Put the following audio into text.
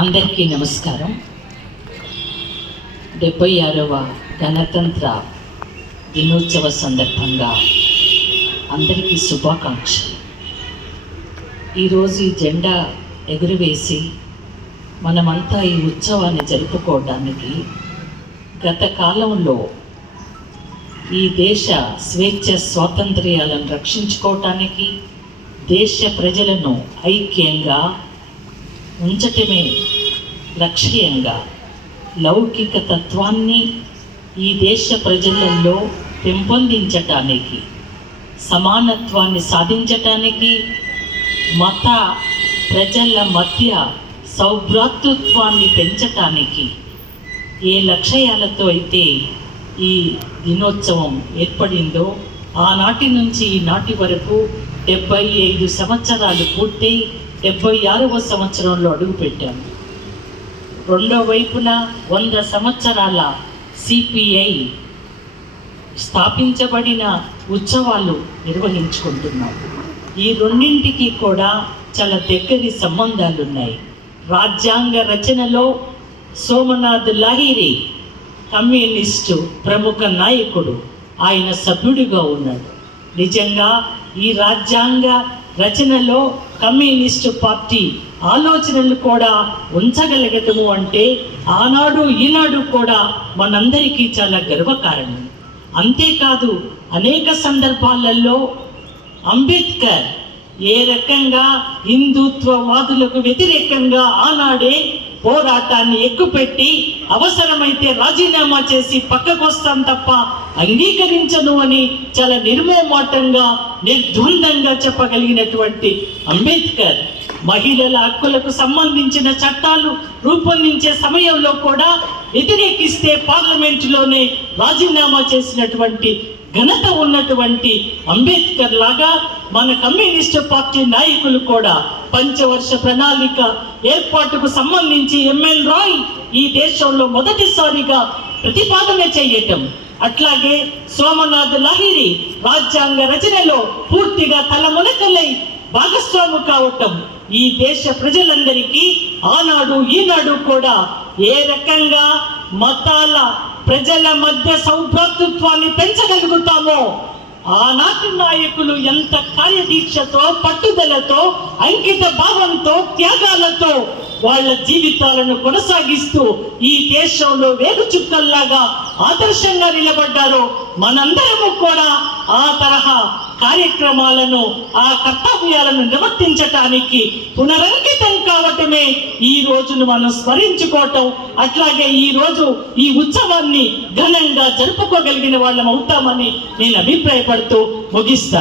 అందరికీ నమస్కారం. డెబ్బై ఆరవ గణతంత్ర దినోత్సవ సందర్భంగా అందరికీ శుభాకాంక్షలు. ఈరోజు ఈ జెండా ఎగురవేసి మనమంతా ఈ ఉత్సవాన్ని జరుపుకోవడానికి గత కాలంలో ఈ దేశ స్వేచ్ఛ స్వాతంత్ర్యాలను రక్షించుకోవటానికి దేశ ప్రజలను ఐక్యంగా ఉంచటమే లక్ష్యంగా లౌకిక తత్వాన్ని ఈ దేశ ప్రజలలో పెంపొందించటానికి సమానత్వాన్ని సాధించటానికి మత ప్రజల మధ్య సౌభ్రాతృత్వాన్ని పెంచటానికి ఏ లక్ష్యాలతో అయితే ఈ దినోత్సవం ఏర్పడిందో ఆనాటి నుంచి ఈనాటి వరకు డెబ్బై ఐదు సంవత్సరాలు పూర్తయి డెబ్బై ఆరవ సంవత్సరంలో అడుగుపెట్టాను. రెండో వైపున వంద సంవత్సరాల సిపిఐ స్థాపించబడిన ఉత్సవాలు నిర్వహించుకుంటున్నాం ఈ రెండింటికి కూడా చాలా దగ్గరి సంబంధాలు ఉన్నాయి రాజ్యాంగ రచనలో సోమనాథ్ లాహిరి కమ్యూనిస్టు ప్రముఖ నాయకుడు ఆయన సభ్యుడిగా ఉన్నాడు. నిజంగా ఈ రాజ్యాంగ రచనలో కమ్యూనిస్టు పార్టీ ఆలోచనలు కూడా ఉంచగలగటము అంటే ఆనాడు ఈనాడు కూడా మనందరికీ చాలా గర్వకారణం. అంతేకాదు అనేక సందర్భాలలో అంబేద్కర్ ఏ రకంగా హిందుత్వవాదులకు వ్యతిరేకంగా ఆనాడే పోరాటాన్ని ఎక్కుపెట్టి అవసరమైతే రాజీనామా చేసి పక్కకొస్తాం తప్ప అంగీకరించను అని చాలా నిర్మోమాటంగా నిర్ద్వందంగా చెప్పగలిగినటువంటి అంబేద్కర్ మహిళల హక్కులకు సంబంధించిన చట్టాలు రూపొందించే సమయంలో కూడా వ్యతిరేకిస్తే పార్లమెంటులోనే రాజీనామా చేసినటువంటి ఘనత ఉన్నటువంటి అంబేద్కర్ లాగా మన కమ్యూనిస్ట్ పార్టీ నాయకులు కూడా పంచవర్ష ప్రణాళిక ఏర్పాటుకు సంబంధించి ఎంఎన్ రాయ్ ఈ దేశంలో మొదటిసారిగా ప్రతిపాదన చేయటం. అట్లాగే సోమనాథ్ లాహిరి రాజ్యాంగ రచనలో పూర్తిగా తలమునకలై భాగస్వాము కావటం ఈ దేశ ప్రజలందరికీ ఆనాడు ఈనాడు కూడా ఏ రకంగా మతాల ప్రజల మధ్య సౌభ్రాతృత్వాన్ని పెంచగలుగుతామో? ఆనాటి నాయకులు ఎంత కార్యదీక్షతో పట్టుదలతో అంకిత భావంతో త్యాగాలతో వాళ్ళ జీవితాలను కొనసాగిస్తూ ఈ దేశంలో వేగు చుక్కల్లాగా ఆదర్శంగా నిలబడ్డారో మనందరము కూడా ఆ తరహా కార్యక్రమాలను ఆ కర్తవ్యాలను నిర్వర్తించటానికి పునరంకితం కావటమే ఈ రోజును మనం స్మరించుకోవటం. అట్లాగే ఈ రోజు ఈ ఉత్సవాన్ని ఘనంగా జరుపుకోగలిగిన వాళ్ళం అవుతామని నేను అభిప్రాయపడుతూ ముగిస్తాను